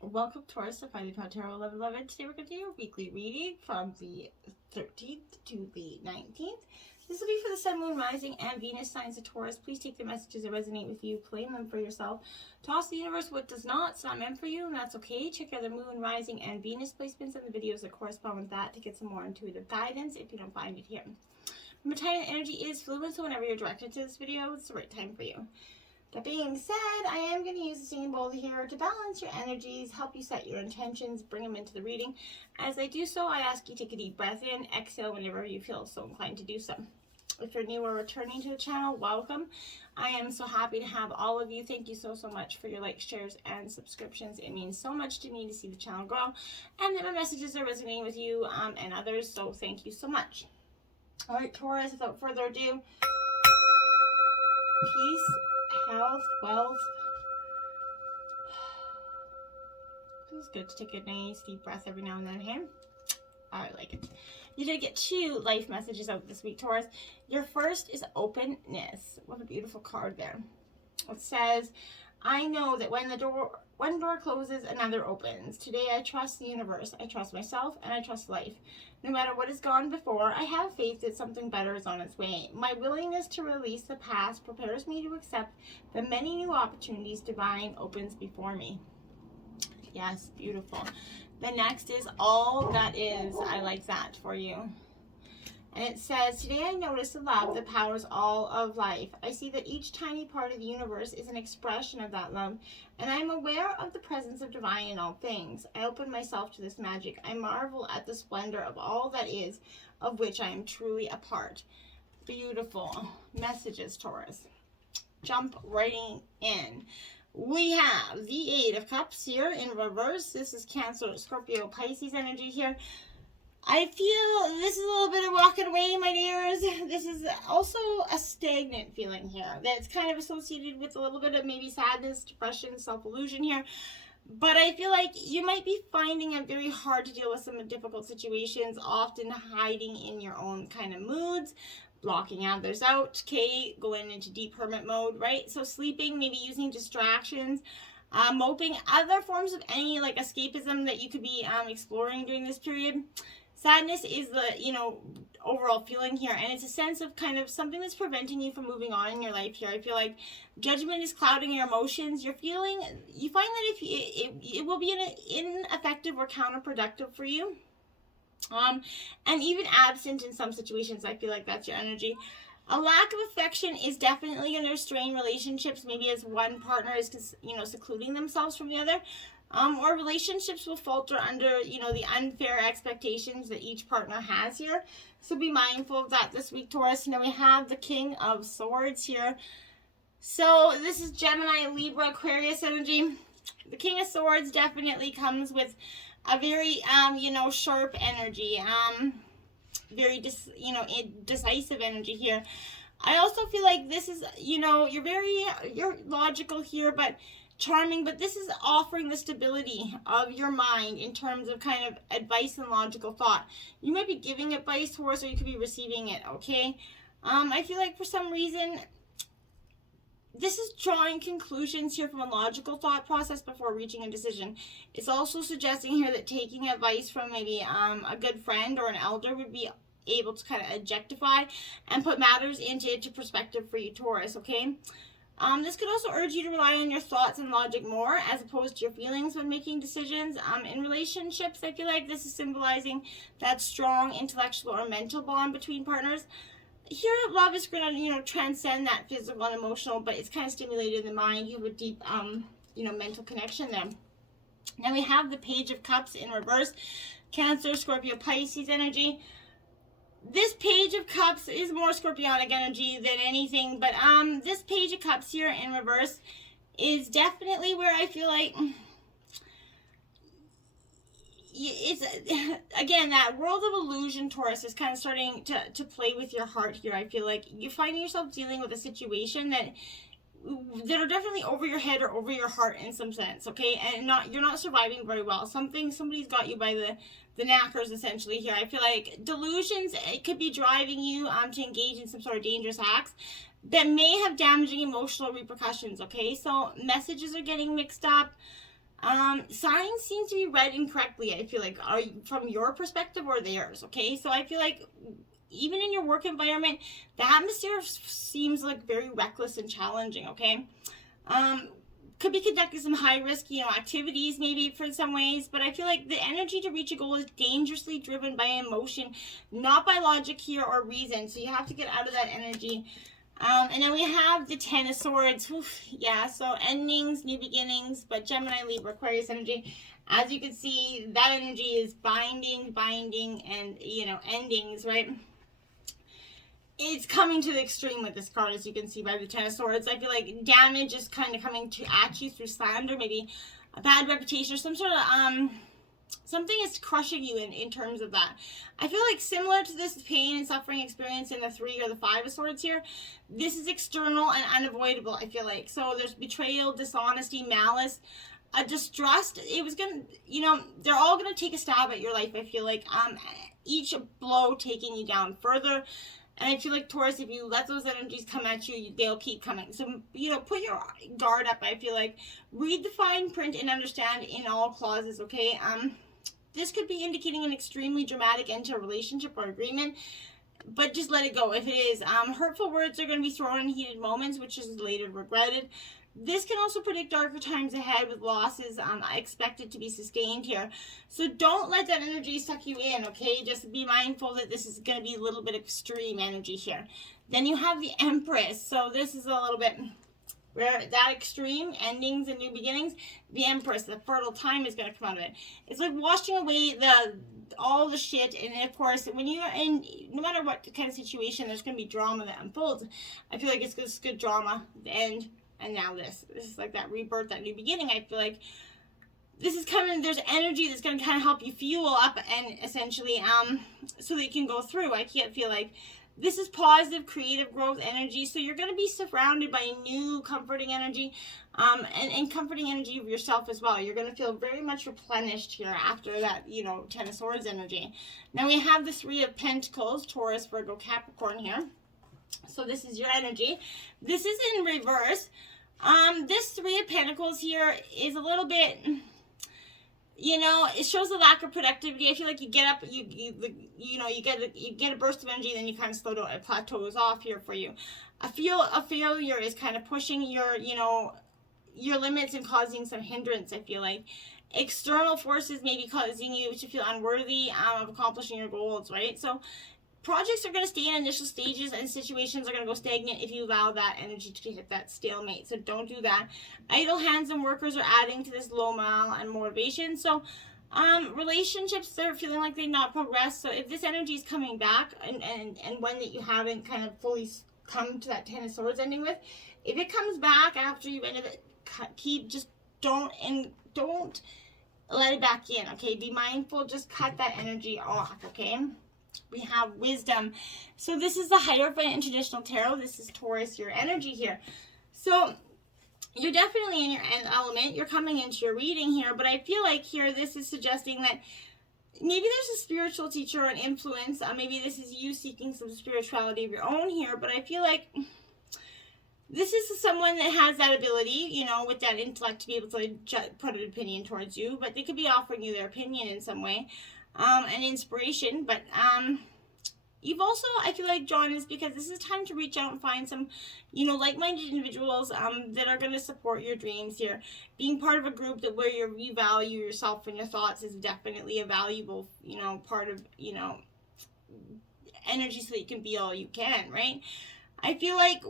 Welcome, Taurus, to Finally Found Tarot 1111. Today we're going to do your weekly reading from the 13th to the 19th. This will be for the Sun, Moon, Rising, and Venus signs of Taurus. Please take the messages that resonate with you, claim them for yourself. Toss the universe what does not. It's not meant for you, and that's okay. Check out the Moon, Rising, and Venus placements and the videos that correspond with that to get some more intuitive guidance if you don't find it here. Remember, time and energy is fluid, so whenever you're directed to this video, it's the right time for you. That being said, I am going to use the singing bowl here to balance your energies, help you set your intentions, bring them into the reading. As I do so, I ask you to take a deep breath in, exhale whenever you feel so inclined to do so. If you're new or returning to the channel, welcome. I am so happy to have all of you. Thank you so much for your likes, shares, and subscriptions. It means so much to me to see the channel grow and that my messages are resonating with you and others, so thank you so much. All right, Taurus, without further ado, peace, health, wealth. Feels good to take a nice deep breath every now and then here. I like it. You did get 2 life messages out this week, Taurus. Your first is openness. What a beautiful card there. It says, I know that when one door closes, another opens. Today I trust the universe, I trust myself, and I trust life. No matter what has gone before, I have faith that something better is on its way. My willingness to release the past prepares me to accept the many new opportunities divine opens before me. Yes, beautiful. The next is all that is. I like that for you. And it says, today I notice the love that powers all of life. I see that each tiny part of the universe is an expression of that love, and I am aware of the presence of divine in all things. I open myself to this magic. I marvel at the splendor of all that is, of which I am truly a part. Beautiful messages, Taurus. Jump right in. We have the 8 of Cups here in reverse. This is Cancer, Scorpio, Pisces energy here. I feel this is a little bit of walking away, my dears. This is also a stagnant feeling here that's kind of associated with a little bit of maybe sadness, depression, self-illusion here. But I feel like you might be finding it very hard to deal with some difficult situations, often hiding in your own kind of moods, blocking others out, okay, going into deep hermit mode, right? So sleeping, maybe using distractions, moping, other forms of any like escapism that you could be exploring during this period. Sadness is the, overall feeling here, and it's a sense of kind of something that's preventing you from moving on in your life here. I feel like judgment is clouding your emotions. You find that if it will be ineffective or counterproductive for you. And even absent in some situations. I feel like that's your energy. A lack of affection is definitely going to strain relationships, maybe as one partner is, secluding themselves from the other. Or relationships will falter under, the unfair expectations that each partner has here. So be mindful of that this week, Taurus. Now we have the King of Swords here. So this is Gemini, Libra, Aquarius energy. The King of Swords definitely comes with a very, sharp energy, very, decisive energy here. I also feel like this is, you're logical here, but charming, but this is offering the stability of your mind in terms of kind of advice and logical thought. You might be giving advice, Taurus, or you could be receiving it, okay? I feel like for some reason, this is drawing conclusions here from a logical thought process before reaching a decision. It's also suggesting here that taking advice from maybe a good friend or an elder would be able to kind of objectify and put matters into perspective for you, Taurus, okay? This could also urge you to rely on your thoughts and logic more as opposed to your feelings when making decisions. In relationships, I feel like this is symbolizing that strong intellectual or mental bond between partners. Here, love is going to, transcend that physical and emotional, but it's kind of stimulated in the mind. You have a deep, mental connection there. Now we have the Page of Cups in reverse. Cancer, Scorpio, Pisces energy. This Page of Cups is more Scorpionic energy than anything, but this Page of Cups here in reverse is definitely where I feel like it's, again, that world of illusion, Taurus, is kind of starting to play with your heart here. I feel like you're finding yourself dealing with a situation that are definitely over your head or over your heart in some sense, okay? And you're not surviving very well. Somebody's got you by the knackers, essentially, here. I feel like delusions, it could be driving you to engage in some sort of dangerous acts that may have damaging emotional repercussions, okay? So messages are getting mixed up. Signs seem to be read incorrectly, I feel like, from your perspective or theirs, okay? So I feel like even in your work environment, the atmosphere seems like very reckless and challenging, okay? Could be conducting some high risk, activities maybe for some ways, but I feel like the energy to reach a goal is dangerously driven by emotion, not by logic here or reason. So you have to get out of that energy. And then we have the Ten of Swords. Oof, yeah, so endings, new beginnings, but Gemini, Libra, Aquarius energy. As you can see, that energy is binding, and, endings, right? It's coming to the extreme with this card, as you can see by the Ten of Swords. I feel like damage is kind of coming at you through slander, maybe a bad reputation, or some sort of, something is crushing you in terms of that. I feel like similar to this pain and suffering experience in the 3 or the 5 of Swords here, this is external and unavoidable, I feel like. So there's betrayal, dishonesty, malice, a distrust. It was going to, they're all going to take a stab at your life, I feel like. Each blow taking you down further. And I feel like, Taurus, if you let those energies come at you, they'll keep coming. So, put your guard up, I feel like. Read the fine print and understand in all clauses, okay? This could be indicating an extremely dramatic end to a relationship or agreement, but just let it go if it is. Hurtful words are going to be thrown in heated moments, which is later regretted. This can also predict darker times ahead with losses expected to be sustained here. So don't let that energy suck you in, okay? Just be mindful that this is going to be a little bit extreme energy here. Then you have the Empress. So this is a little bit where that extreme, endings and new beginnings, the Empress, the fertile time is going to come out of it. It's like washing away all the shit. And of course, when you're in, no matter what kind of situation, there's going to be drama that unfolds. I feel like it's just good drama, the end. And now this is like that rebirth, that new beginning. I feel like this is coming, there's energy that's going to kind of help you fuel up and essentially, so that you can go through. I can't feel like this is positive, creative growth energy. So you're going to be surrounded by new comforting energy, and comforting energy of yourself as well. You're going to feel very much replenished here after that, Ten of Swords energy. Now we have the 3 of Pentacles, Taurus, Virgo, Capricorn here. So this is your energy. This is in reverse. This 3 of Pentacles here is a little bit, it shows a lack of productivity. I feel like you get up, you get a burst of energy, then you kind of slow down. It plateaus off here for you. A failure is kind of pushing your limits and causing some hindrance, I feel like. External forces may be causing you to feel unworthy of accomplishing your goals, right? So projects are going to stay in initial stages and situations are going to go stagnant if you allow that energy to hit that stalemate. So don't do that. Idle hands and workers are adding to this low morale and motivation. So relationships, they're feeling like they've not progressed. So if this energy is coming back and one that you haven't kind of fully come to that Ten of Swords ending with, if it comes back after you've ended it, don't let it back in, okay? Be mindful, just cut that energy off, okay? We have Wisdom. So this is the Hierophant in traditional tarot. This is Taurus, your energy here. So you're definitely in your element. You're coming into your reading here, but I feel like here this is suggesting that maybe there's a spiritual teacher or an influence. Maybe this is you seeking some spirituality of your own here, but I feel like this is someone that has that ability, with that intellect to be able to put an opinion towards you, but they could be offering you their opinion in some way. And inspiration, but you've also, I feel like, John, is because this is time to reach out and find some, like-minded individuals that are going to support your dreams here. Being part of a group where you value yourself and your thoughts is definitely a valuable, part of, energy so that you can be all you can, right? I feel like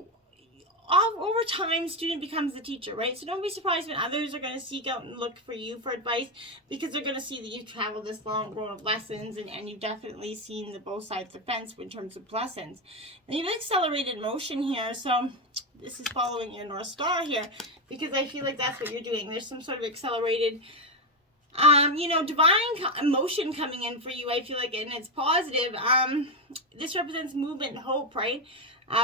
over time, student becomes the teacher, right? So don't be surprised when others are going to seek out and look for you for advice, because they're going to see that you've traveled this long road of lessons and you've definitely seen the both sides of the fence in terms of lessons. And you've accelerated motion here, so this is following your North Star here, because I feel like that's what you're doing. There's some sort of accelerated, divine emotion coming in for you, I feel like, and it's positive. This represents movement and hope, right?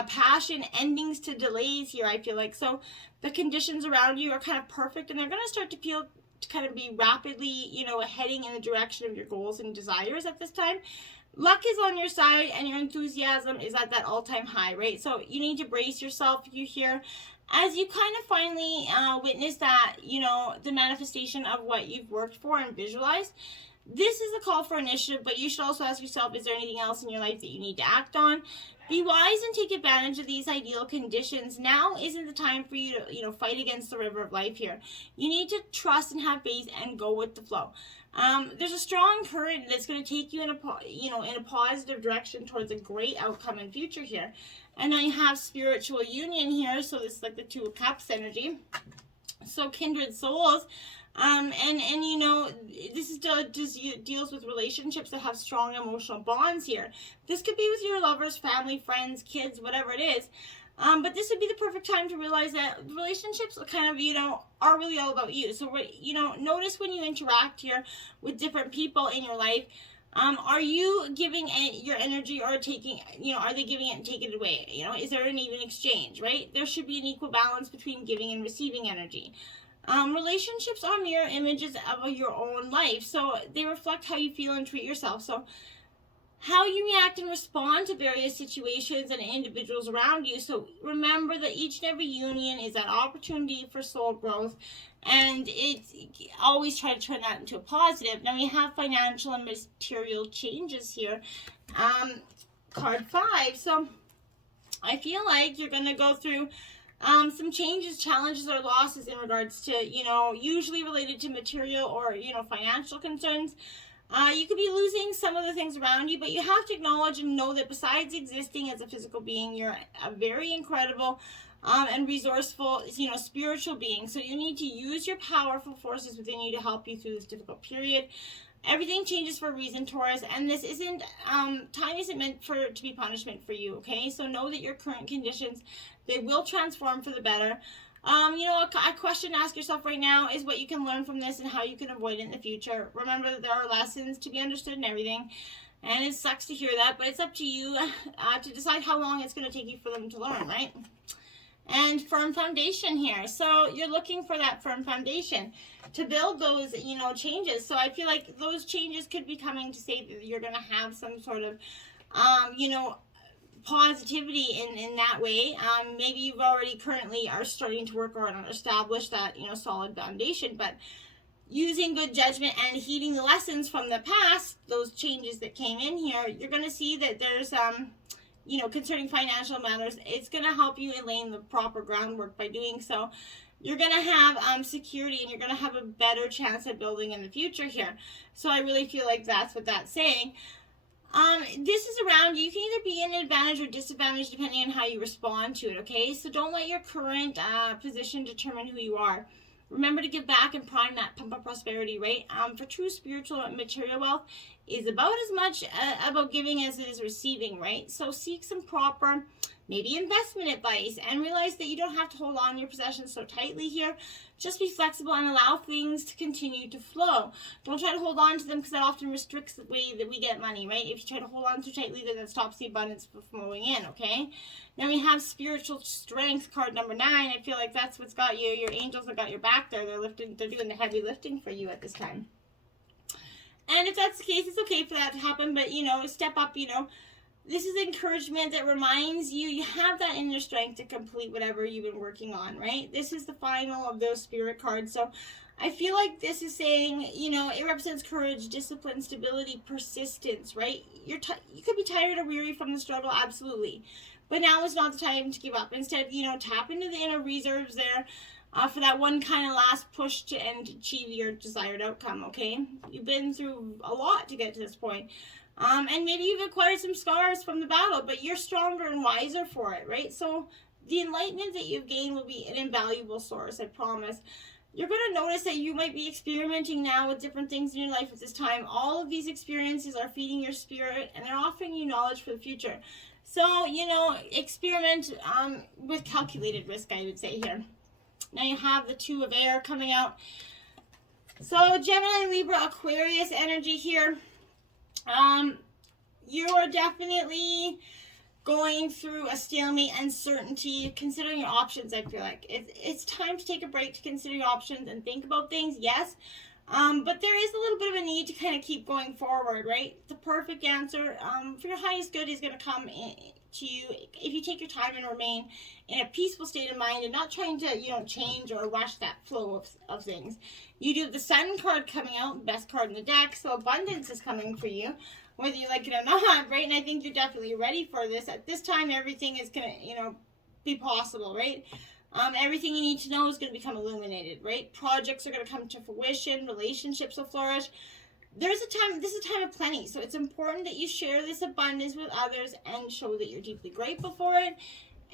Passion, endings to delays here, I feel like. So the conditions around you are kind of perfect, and they're going to start to kind of be rapidly, you know, heading in the direction of your goals and desires at this time. Luck is on your side and your enthusiasm is at that all-time high, right? So you need to brace yourself, you here, as you kind of finally witness that, you know, the manifestation of what you've worked for and visualized. This is a call for initiative, but you should also ask yourself, is there anything else in your life that you need to act on? Be wise and take advantage of these ideal conditions. Now isn't the time for you to, you know, fight against the river of life here. You need to trust and have faith and go with the flow. There's a strong current that's going to take you in a positive direction towards a great outcome and future here. And then you have spiritual union here, so this is like the Two of Cups energy. So kindred souls. And you know, this is deals with relationships that have strong emotional bonds here. This could be with your lovers, family, friends, kids, whatever it is. But this would be the perfect time to realize that relationships kind of, you know, are really all about you. So, you know, notice when you interact here with different people in your life, are you giving your energy or taking, you know, are they giving it and taking it away? You know, is there an even exchange, right? There should be an equal balance between giving and receiving energy. Relationships are mirror images of your own life, so they reflect how you feel and treat yourself. So how you react and respond to various situations and individuals around you. So remember that each and every union is an opportunity for soul growth, and it's always try to turn that into a positive. Now we have financial and material changes here. Card 5. So I feel like you're going to go through some changes, challenges, or losses in regards to, you know, usually related to material or, you know, financial concerns. You could be losing some of the things around you, but you have to acknowledge and know that besides existing as a physical being, you're a very incredible and resourceful, you know, spiritual being. So you need to use your powerful forces within you to help you through this difficult period. Everything changes for a reason, Taurus, and this isn't, time isn't meant to be punishment for you, okay? So know that your current conditions, they will transform for the better. You know, a question to ask yourself right now is what you can learn from this and how you can avoid it in the future. Remember that there are lessons to be understood in everything, and it sucks to hear that, but it's up to you to decide how long it's going to take you for them to learn, right? And firm foundation here. So you're looking for that firm foundation to build those, you know, changes. So I feel like those changes could be coming to say that you're going to have some sort of, you know, positivity in that way. Maybe you've already currently are starting to work on establish that, you know, solid foundation, but using good judgment and heeding the lessons from the past, those changes that came in here, you're going to see that there's, you know, concerning financial matters, it's going to help you in laying the proper groundwork by doing so. You're going to have security, and you're going to have a better chance at building in the future here. So I really feel like that's what that's saying. This is around you. You can either be in advantage or disadvantage depending on how you respond to it, okay? So don't let your current position determine who you are. Remember to give back and prime that pump of prosperity, right? For true spiritual and material wealth is about as much about giving as it is receiving, right? So seek some proper, maybe investment advice, and realize that you don't have to hold on to your possessions so tightly here. Just be flexible and allow things to continue to flow. Don't try to hold on to them, because that often restricts the way that we get money, right? If you try to hold on too tightly, then it stops the abundance from flowing in, okay? Then we have spiritual strength, card number 9. I feel like that's what's got you. Your angels have got your back there. They're doing the heavy lifting for you at this time. And if that's the case, it's okay for that to happen, but, you know, step up, you know. This is encouragement that reminds you, you have that inner strength to complete whatever you've been working on, right? This is the final of those spirit cards. So I feel like this is saying, you know, it represents courage, discipline, stability, persistence, right? You could be tired or weary from the struggle, absolutely. But now is not the time to give up. Instead, you know, tap into the inner reserves there for that one kind of last push to achieve your desired outcome, okay? You've been through a lot to get to this point. And maybe you've acquired some scars from the battle, but you're stronger and wiser for it, right? So the enlightenment that you've gained will be an invaluable source, I promise. You're going to notice that you might be experimenting now with different things in your life at this time. All of these experiences are feeding your spirit, and they're offering you knowledge for the future. So, you know, experiment with calculated risk, I would say here. Now you have the Two of Air coming out. So Gemini, Libra, Aquarius energy here. You're definitely going through a stalemate, uncertainty, considering your options. I feel like it's time to take a break to consider your options and think about things, yes. But there is a little bit of a need to kind of keep going forward, right? The perfect answer for your highest good is going to come to you if you take your time and remain in a peaceful state of mind and not trying to, change or rush that flow of things. You do have the Sun card coming out, best card in the deck, so abundance is coming for you, whether you like it or not, right? And I think you're definitely ready for this. At this time, everything is going to, be possible, right? Everything you need to know is going to become illuminated, right? Projects are going to come to fruition. Relationships will flourish. This is a time of plenty. So it's important that you share this abundance with others and show that you're deeply grateful for it.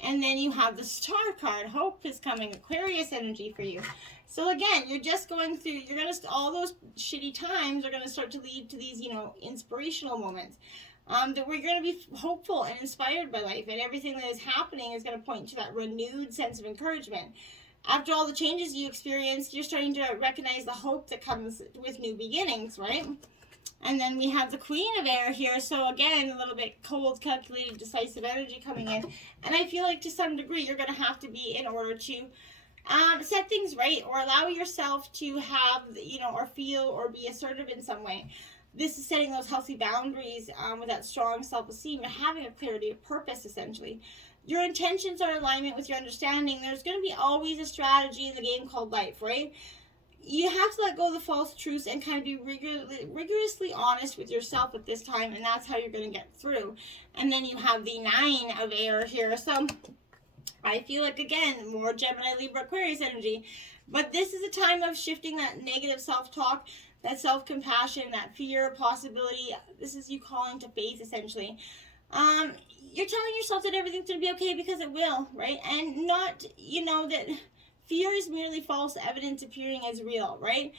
And then you have the Star card. Hope is coming. Aquarius energy for you. So again, you're just going through, all those shitty times are going to start to lead to these, inspirational moments. That we're going to be hopeful and inspired by life, and everything that is happening is going to point to that renewed sense of encouragement. After all the changes you experienced, you're starting to recognize the hope that comes with new beginnings, right? And then we have the Queen of Air here, so again, a little bit cold, calculated, decisive energy coming in. And I feel like to some degree you're going to have to be in order to set things right, or allow yourself to have, or feel or be assertive in some way. This is setting those healthy boundaries with that strong self-esteem. You're having a clarity of purpose, essentially. Your intentions are in alignment with your understanding. There's going to be always a strategy in the game called life, right? You have to let go of the false truths and kind of be rigorously honest with yourself at this time, and that's how you're going to get through. And then you have the 9 of Air here. So I feel like, again, more Gemini, Libra, Aquarius energy. But this is a time of shifting that negative self-talk, that self-compassion, that fear of possibility. This is you calling to faith, essentially. You're telling yourself that everything's going to be okay because it will, right? And not, that fear is merely false evidence appearing as real, right?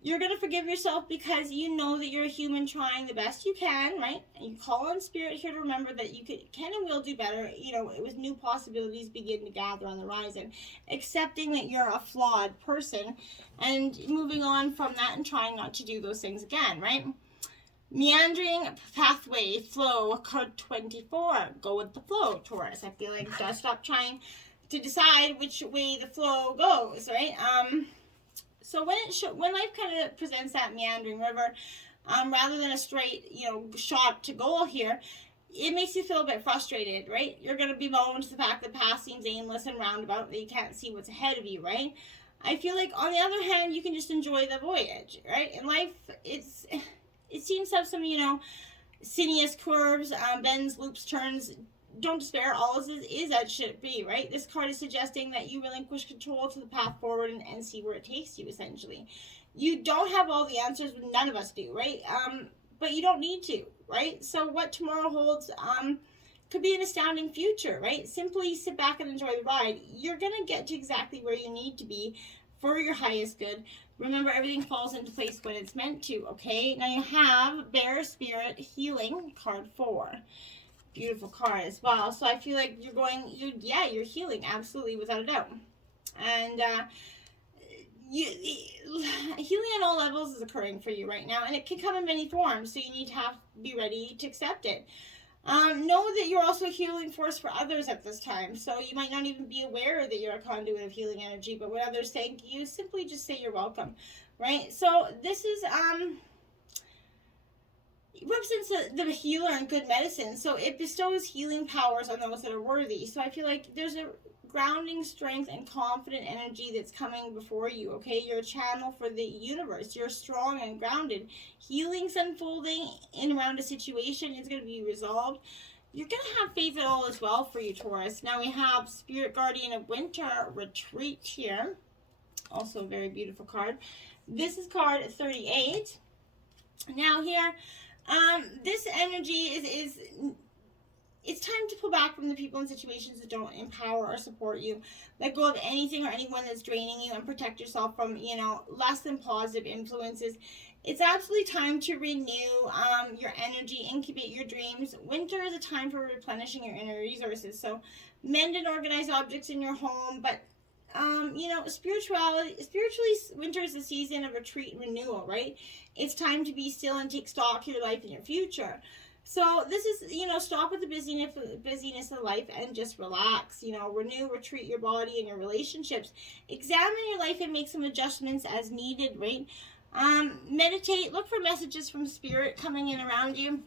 You're going to forgive yourself because you know that you're a human trying the best you can, right? And you call on Spirit here to remember that you can and will do better, with new possibilities begin to gather on the horizon. Accepting that you're a flawed person and moving on from that and trying not to do those things again, right? Meandering pathway, flow, card 24. Go with the flow, Taurus. I feel like just stop trying to decide which way the flow goes, right? So when life kind of presents that meandering river, rather than a straight, shot to goal here, it makes you feel a bit frustrated, right? You're going to be bemoan to the fact that the path seems aimless and roundabout, that you can't see what's ahead of you, right? I feel like, on the other hand, you can just enjoy the voyage, right? In life, it seems to have some, sinuous curves, bends, loops, turns. Don't despair. All is as should be, right? This card is suggesting that you relinquish control to the path forward and see where it takes you, essentially. You don't have all the answers, none of us do, right? But you don't need to, right? So what tomorrow holds could be an astounding future, right? Simply sit back and enjoy the ride. You're going to get to exactly where you need to be for your highest good. Remember, everything falls into place when it's meant to, okay? Now you have Bear Spirit Healing, card 4. Beautiful card as well. So I feel like you're healing, absolutely, without a doubt. And healing on all levels is occurring for you right now, and it can come in many forms, so you need to be ready to accept it. Know that you're also a healing force for others at this time, so you might not even be aware that you're a conduit of healing energy, but when others thank you, simply just say you're welcome, right? So this is represents the healer and good medicine, so it bestows healing powers on those that are worthy. So I feel like there's a grounding strength and confident energy that's coming before you, okay? You're a channel for the universe. You're strong and grounded. Healing's unfolding in around a situation. It's going to be resolved. You're going to have faith at all as well for you, Taurus. Now we have Spirit Guardian of Winter Retreat here. Also a very beautiful card. This is card 38. Now here, this energy is it's time to pull back from the people and situations that don't empower or support you. Let go of anything or anyone that's draining you and protect yourself from, less than positive influences. It's absolutely time to renew your energy, incubate your dreams. Winter is a time for replenishing your inner resources. So mend and organize objects in your home, but spiritually, winter is a season of retreat and renewal, right? It's time to be still and take stock of your life and your future. So this is, stop with the busyness of life and just relax. Renew, retreat your body and your relationships. Examine your life and make some adjustments as needed, right? Meditate, look for messages from spirit coming in around you.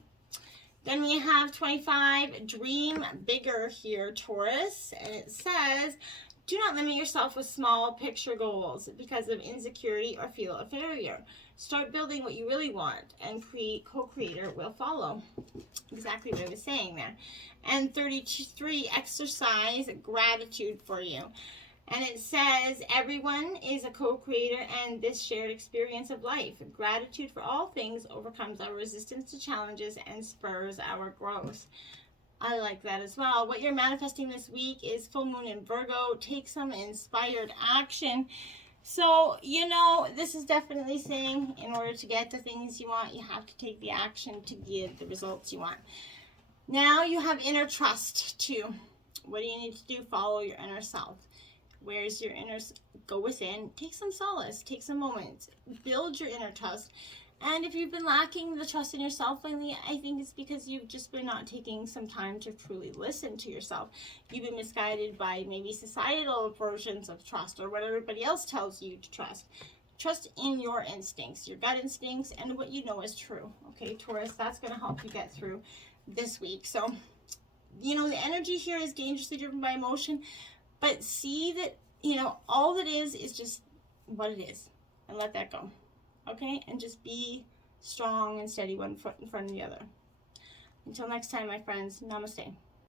Then we have 25, dream bigger here, Taurus. And it says, do not limit yourself with small picture goals because of insecurity or feel a failure. Start building what you really want, and co-creator will follow. Exactly what I was saying there. And 33, exercise gratitude for you. And it says, everyone is a co-creator and this shared experience of life. Gratitude for all things overcomes our resistance to challenges and spurs our growth. I like that as well. What you're manifesting this week is full moon in Virgo. Take some inspired action. So, this is definitely saying in order to get the things you want, you have to take the action to give the results you want. Now you have inner trust too. What do you need to do? Follow your inner self. Where's your inner? Go within. Take some solace. Take some moments. Build your inner trust. And if you've been lacking the trust in yourself lately, I think it's because you've just been not taking some time to truly listen to yourself. You've been misguided by maybe societal versions of trust or what everybody else tells you to trust. Trust in your instincts, your gut instincts, and what you know is true. Okay, Taurus, that's going to help you get through this week. So, the energy here is dangerously driven by emotion, but see that, all that is just what it is, and let that go. Okay, and just be strong and steady, one foot in front of the other. Until next time, my friends, namaste.